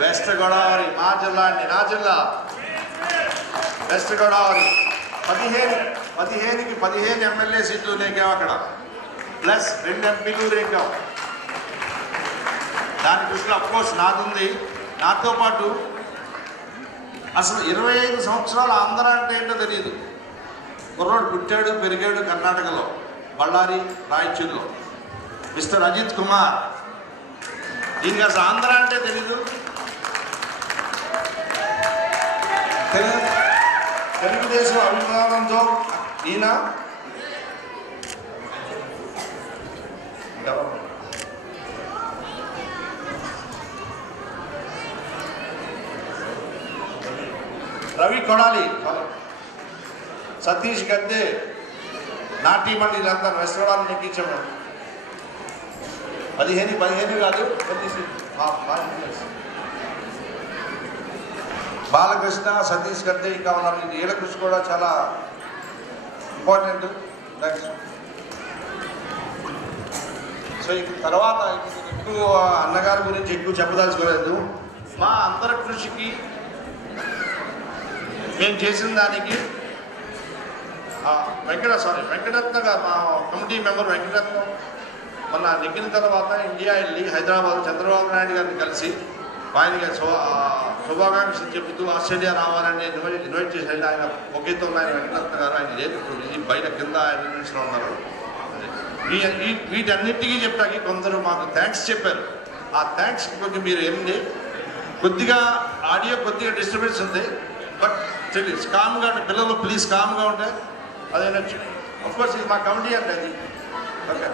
West Godavari మా జిల్లా అండి, నా జిల్లా వెస్ట్ గోదావరి 15 ఎమ్మెల్యే సీట్లు నెగ్గాం అక్కడ, ప్లస్ 2 ఎంపీలు నెగ్గాం. దాని దృష్టిలో అఫ్కోర్స్ నాది ఉంది. నాతో పాటు అసలు 25 సంవత్సరాలు ఆంధ్ర అంటే ఏంటో తెలియదు. కుర్రోడు పుట్టాడు పెరిగాడు కర్ణాటకలో, బళ్ళారి రాయచూరులో. మిస్టర్ అజిత్ కుమార్, దీనికి అసలు ఆంధ్ర అంటే తెలీదు. తెలుగుదేశం అభిమానంతో ఈయన రవి కొడాలి, సతీష్ గద్దే, నాటి మండి ఇదంతా వెస్ట్ గోదావరి నెగ్గించాము. 15 కాదు, బాలకృష్ణ, సతీష్ గద్దే ఇంకా ఉన్నారు. వీళ్ళ కృషి కూడా చాలా ఇంపార్టెంట్. నెక్స్ట్ సో ఇక తర్వాత ఎక్కువ అన్నగారి గురించి ఎక్కువ చెప్పదలుచుకోలేదు. మా అందరి కృషికి మేము చేసిన దానికి వెంకటరత్న గారు, మా కమిటీ మెంబర్ వెంకటరత్నం మొన్న నెగ్గిన తర్వాత ఇండియా వెళ్ళి హైదరాబాద్ చంద్రబాబు నాయుడు గారిని కలిసి ఆయనకి శుభాకాంక్షలు చెబుతూ ఆస్ట్రేలియా రావాలని ఇన్వైట్ చేశాడు. ఆయన ఒకేతో ఆయన వెంకటరత్న గారు, ఆయన లేదు బయట కింద ఎలిమెంట్స్లో ఉన్నారు. వీటన్నిటికీ చెప్పడానికి కొందరు మాకు థ్యాంక్స్ చెప్పారు. ఆ థ్యాంక్స్ కొంచెం మీరు ఏంటి కొద్దిగా ఆడియో కొద్దిగా డిస్టర్బెన్స్ ఉంది, బట్ తెలియదు కామ్గా పిల్లలు ప్లీజ్ కామ్గా ఉంటే అదైనా అఫ్కోర్స్ ఇది మా కమిటీ అంటే అది ఓకే.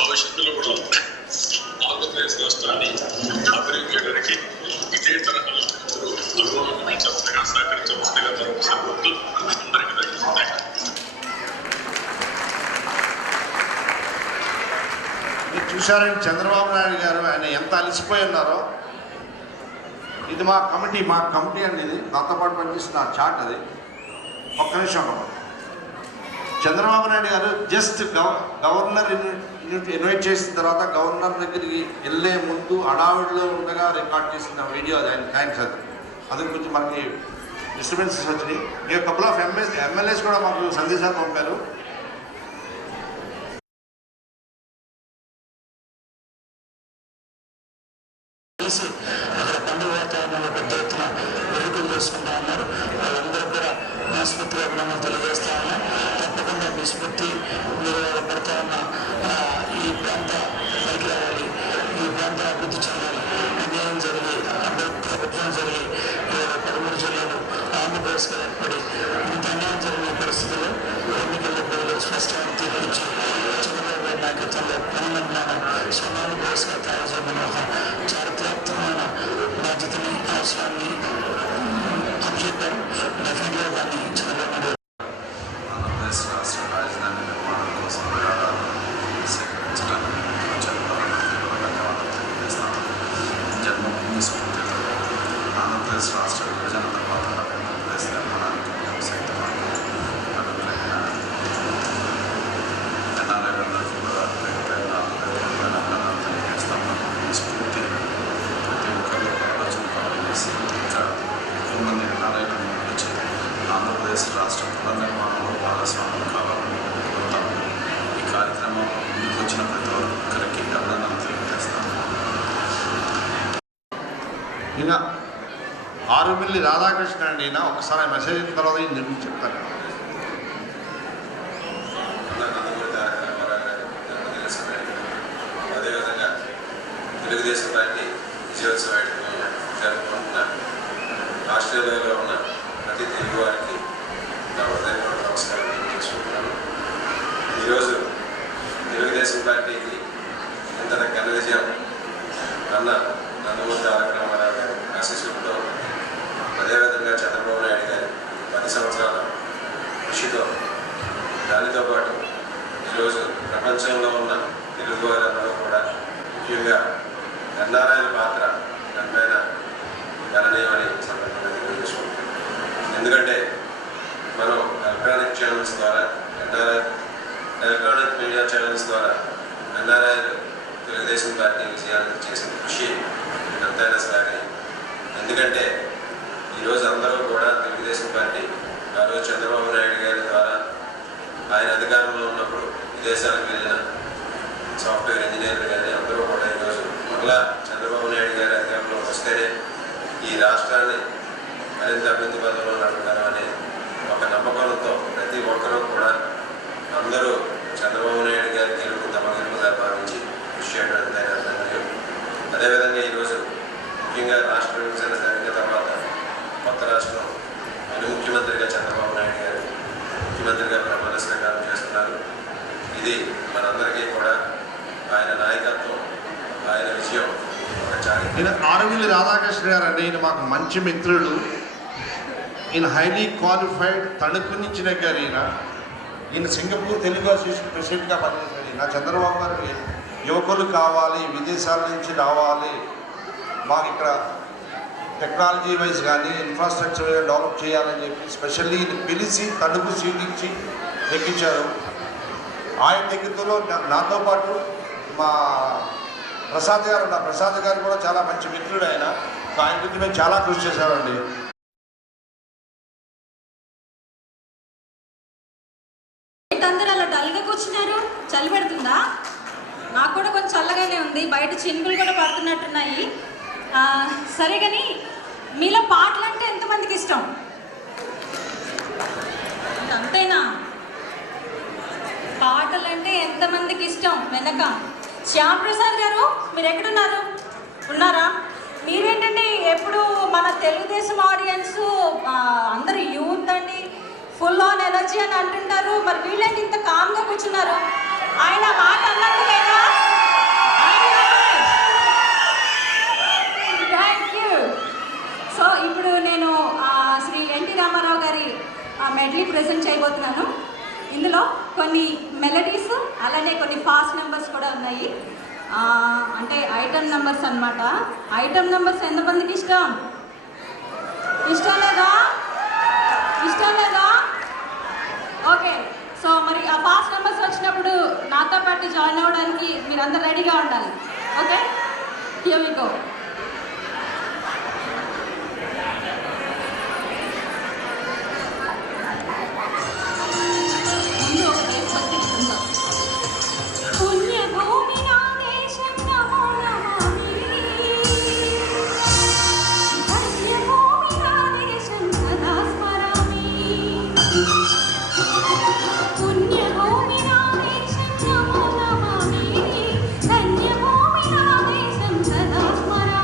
భవిష్యత్తులో కూడా ఆంధ్రప్రదేశ్ రాష్ట్రాన్ని అభివృద్ధి చేయడానికి ఇదే తరహాలో అభివృద్ధిగా సహకరించవలసిందిగా మరొకసారి అందరికీ ధన్యవాదాలు. మీరు చూశారండి చంద్రబాబు నాయుడు గారు ఆయన ఎంత అలసిపోయి ఉన్నారో. ఇది మా కమిటీ అండి, ఇది నాతో పాటు పనిచేసిన చాట్. అది ఒక్క నిమిషం. చంద్రబాబు నాయుడు గారు జస్ట్ గవర్నర్ ఇన్వైట్ చేసిన తర్వాత గవర్నర్ దగ్గరికి వెళ్ళే ముందు హడావిడిలో ఉండగా రికార్డ్ చేసిన వీడియో అది. ఆయన థ్యాంక్స్. అది కొంచెం మనకి డిస్టర్బెన్సెస్ వచ్చినాయి. ఇక కపుల్ ఆఫ్ ఎమ్మెల్యేస్ కూడా మాకు సందేశాలు పంపారు. పండుగ వాతావరణంలో పెద్ద ఎత్తున వేడుకలు చేసుకుంటా ఉన్నారు. వాళ్ళందరూ కూడా ఆసుపత్రి అభినందనలు తెలియజేస్తా ఉన్నారు. తప్పకుండా మీ స్ఫూర్తి మీరు పడతా ఉన్న ఈ ప్రాంత పైకి రావాలి, ఈ ప్రాంత అభివృద్ధి చెందాలి. అన్యాయం జరిగి ప్రభుత్వం జరిగి 13 జిల్లాలు ఆంధ్రప్రదేశ్గా ఏర్పడి ఇంత అన్యాయం జరిగిన పరిస్థితుల్లో ఎన్నికల్లో ప్రజలు స్పష్టమైన తీర్పిచ్చి చంద్రబాబు గారి నాయకత్వంలో తెలంగాణ స్వర్ణాంధ్రప్రదేశ్గా తయారు చేయడం ఒక చారిత్రాత్మకమైన బాధ్యతని అవసరాన్ని అప్పచెప్పారు. డెఫినెట్గా దాన్ని చంద్రబాబు ఆంధ్రప్రదేశ్ రాష్ట్ర రాజధాని నిర్మాణం కోసం సేకరించడానికి ధన్యవాదాలు తెలియజేస్తాను. జన్మభూమి స్ఫూర్తితో ఆంధ్రప్రదేశ్ రాష్ట్ర విభజన తర్వాత ఆంధ్రప్రదేశ్ నిర్మాణానికి మేము సైతం అడుగులైన ఎన్ఆర్ఐలందరికీ కూడా తెలియజేస్తాము. ఈ స్ఫూర్తి ప్రతి ఒక్కరు ఆలోచన చేసి ఇంకా ఎక్కువ మంది ఎన్ఆర్ఐలను వచ్చి ఆంధ్రప్రదేశ్ రాష్ట్ర పునర్నిర్మాణంలో భాగస్వామ్యం కావాలని కోరుతాము. ఈ కార్యక్రమంలో ముందుకు వచ్చిన ప్రతి ఒక్కరికి అభినందనలు తెలియజేస్తాము. ఈయన ఆరుమిల్లి రాధాకృష్ణ అండి. ఈయన ఒకసారి మెసేజ్ అయిన తర్వాత ఈయన నిర్మించి చెప్తాను. అదేవిధంగా తెలుగుదేశం పార్టీ విజయోత్సవ వేడుకలను జరుపుకుంటున్న ఆస్ట్రేలియాలో ఉన్న ప్రతి తెలుగు వారికి నా హృదయపూర్వక నమస్కారం తెలియజేసుకుంటున్నాను. ఈరోజు తెలుగుదేశం పార్టీకి ఇంత ఘన విజయం అన్న నందమూరి తారక రామారావు గారి ఆశీస్సులతో, అదేవిధంగా చంద్రబాబు నాయుడు గారి 10 సంవత్సరాల కృషితో, దానితో పాటు ఈరోజు ప్రపంచంలో ఉన్న తెలుగు వారందరూ కూడా ముఖ్యంగా ఎన్ఆర్ఐల పాత్ర ఎంతైన గణనీయమని సందర్భంగా తెలియజేసుకుంటాం. ఎందుకంటే మనం ఎలక్ట్రానిక్ ఛానల్స్ ద్వారా ఎలక్ట్రానిక్ మీడియా ఛానల్స్ ద్వారా ఎన్ఆర్ఐలు తెలుగుదేశం పార్టీ విజయానికి చేసిన కృషి ఎంతైనా సరే. ఎందుకంటే ఈరోజు అందరూ కూడా తెలుగుదేశం పార్టీ ఆ రోజు చంద్రబాబు నాయుడు గారి ద్వారా ఆయన అధికారంలో ఉన్నప్పుడు విదేశాలకు వెళ్ళిన సాఫ్ట్వేర్ ఇంజనీర్లు కానీ అందరూ కూడా ఈరోజు మళ్ళా చంద్రబాబు నాయుడు గారి అధికారంలో వస్తేనే ఈ రాష్ట్రాన్ని మరింత అభివృద్ధి పథంలో నడపడం అనే ఒక నమ్మకంతో ప్రతి ఒక్కరూ కూడా అందరూ చంద్రబాబు నాయుడు గారి గెలుపు తమ గెలుపుగా భావించి కృషి చేయడం ఎంతైనా అభినందనీయం. అదేవిధంగా ఈరోజు ముఖ్యంగా రాష్ట్ర విభజన జరిగిన తర్వాత కొత్త రాష్ట్రం మళ్ళీ ముఖ్యమంత్రిగా చంద్రబాబు నాయుడు గారు ముఖ్యమంత్రిగా ప్రమాణ స్వీకారం చేస్తున్నారు. ఇది మనందరికీ కూడా ఆయన నాయకత్వం, ఆయన విజయం ఒక చారిత్రక. ఈయన ఆరుమిల్లి రాధాకృష్ణ గారు అండి. ఈయన మాకు మంచి మిత్రుడు. ఈయన హైలీ క్వాలిఫైడ్ తణుకు నుంచి గారు. ఈయన సింగపూర్ తెలుగు అసోసియేషన్ ప్రెసిడెంట్గా పనిచేశారు. ఈయన చంద్రబాబు గారికి యువకులు కావాలి, విదేశాల నుంచి రావాలి, మాకు ఇక్కడ టెక్నాలజీ వైజ్ కానీ ఇన్ఫ్రాస్ట్రక్చర్ వైజ్ డెవలప్ చేయాలని చెప్పి స్పెషల్లీ పిలిచి తణుకు సీట్ ఇచ్చి ఎక్కించారు. ఆయన ఎక్కితులో నాతో పాటు మా ప్రసాద్ గారు ఉన్నారు. ప్రసాద్ గారు కూడా చాలా మంచి మిత్రుడు. ఆయన గురించి మేము చాలా కృషి చేశామండి. అందరూ అలా డల్గా కూర్చున్నారు. చలి పెడుతుందా? నాకు కూడా కొంచెం చల్లగానే ఉంది. బయట చినుకులు కూడా పడుతున్నట్టున్నాయి. సరే కానీ మీలో పాటలు అంటే ఎంతమందికి ఇష్టం? అంతేనా? పాటలు అంటే ఎంతమందికి ఇష్టం? వెనక శ్యామ్ ప్రసాద్ గారు మీరు ఎక్కడున్నారు? ఉన్నారా? మీరేంటండి ఎప్పుడు మన తెలుగుదేశం ఆడియన్స్ అందరు యూత్ అండి, ఫుల్ ఆన్ ఎనర్జీ అని అంటుంటారు. మరి వీళ్ళంటే ఇంత కామ్గా కూర్చున్నారు. ఆయన మాట అన్నట్టు లేదా? Thank you. సో ఇప్పుడు నేను శ్రీ ఎన్టీ రామారావు గారి మెడ్లీ ప్రజెంట్ చేయబోతున్నాను. ఇందులో కొన్ని మెలడీస్ అలానే కొన్ని ఫాస్ట్ నెంబర్స్ కూడా ఉన్నాయి. అంటే ఐటమ్ నెంబర్స్ అన్నమాట. ఐటమ్ నెంబర్స్ ఎంతమందికి ఇష్టం? ఇష్టం లేదా? ఇష్టం లేదా? ఓకే. సో మరి ఆ ఫాస్ట్ నెంబర్స్ వచ్చినప్పుడు నాతో పాటు జాయిన్ అవ్వడానికి మీరందరూ రెడీగా ఉండాలి. Okay, here we go. ధన్యభూమి నా దేశం సదా స్మరామి.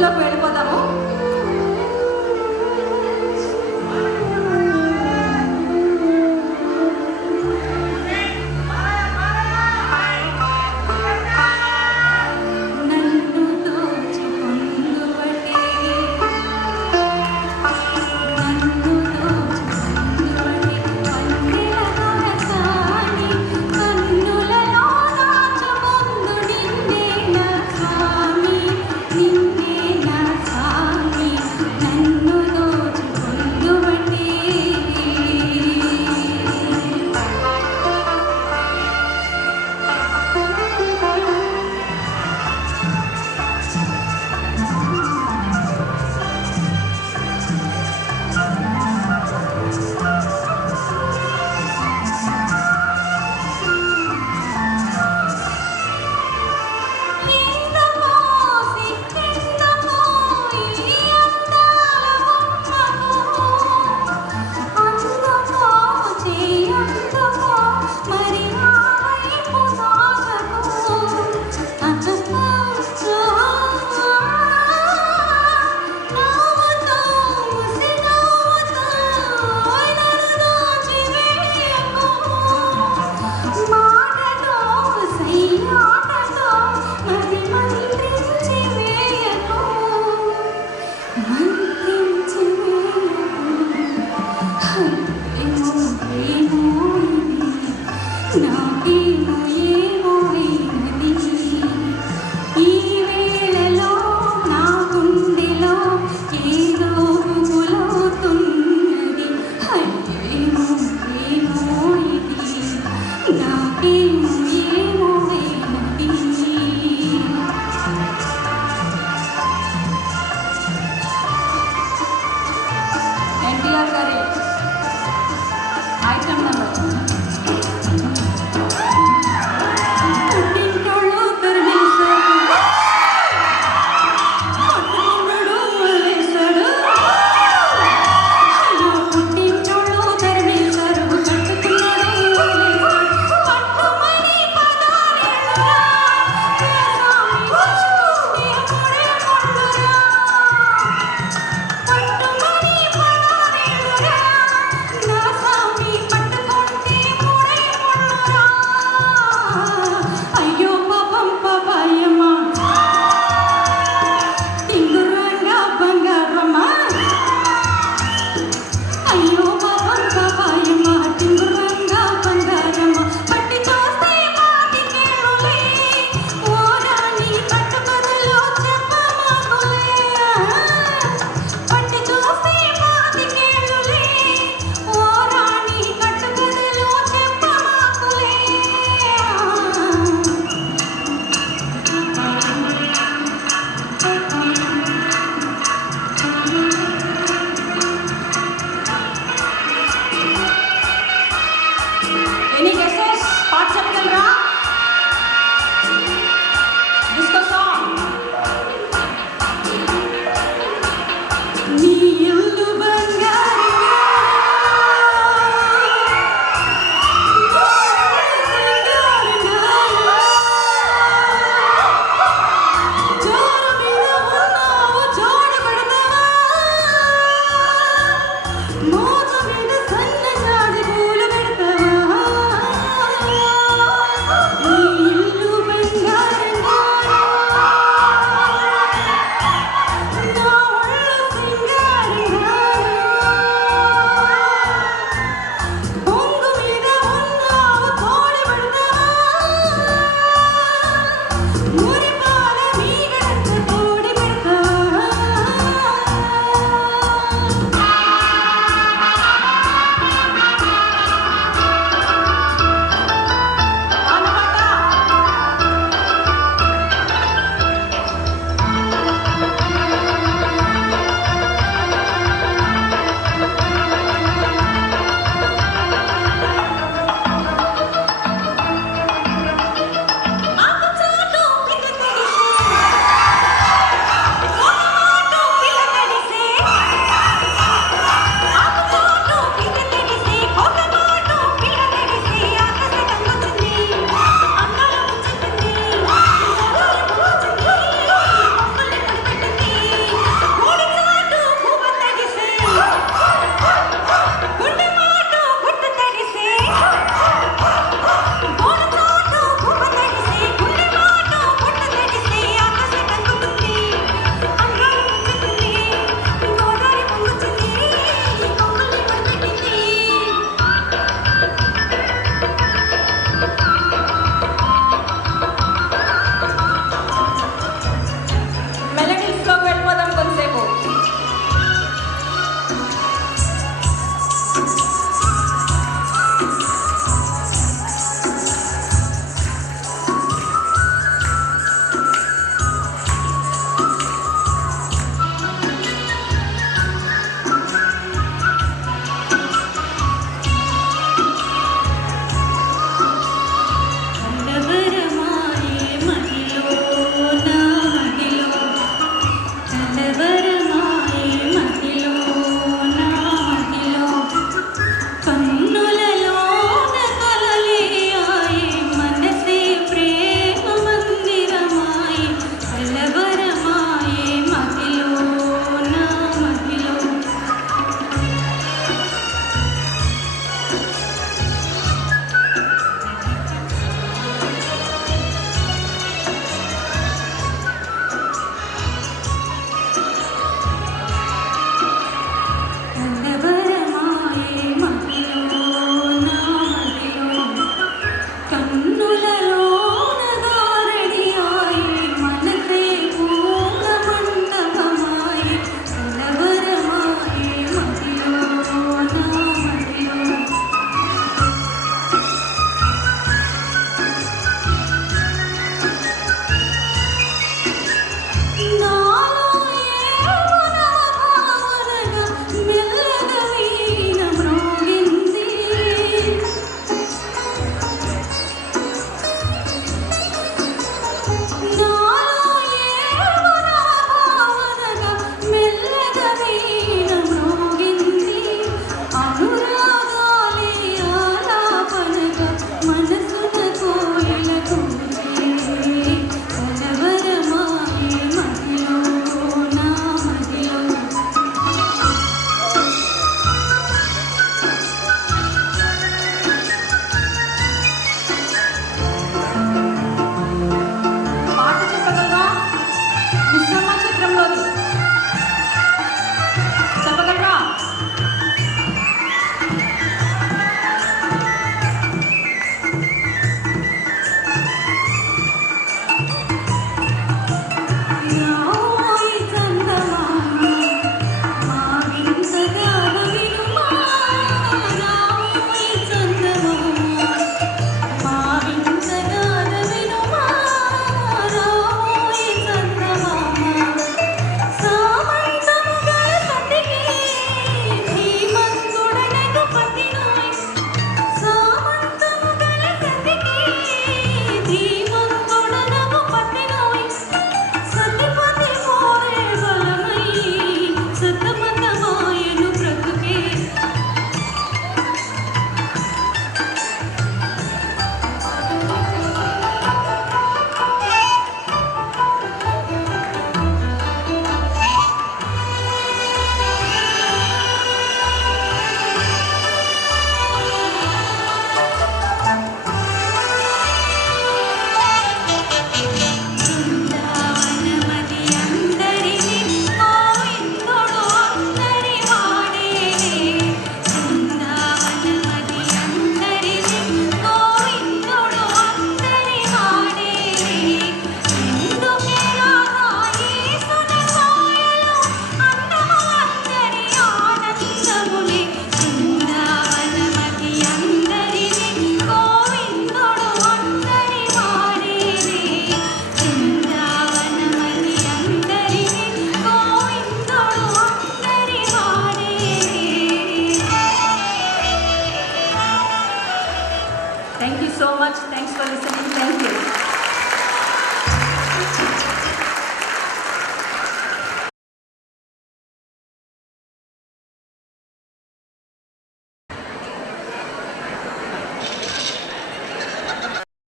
డీటెయిల్స్లోకి వెళ్ళి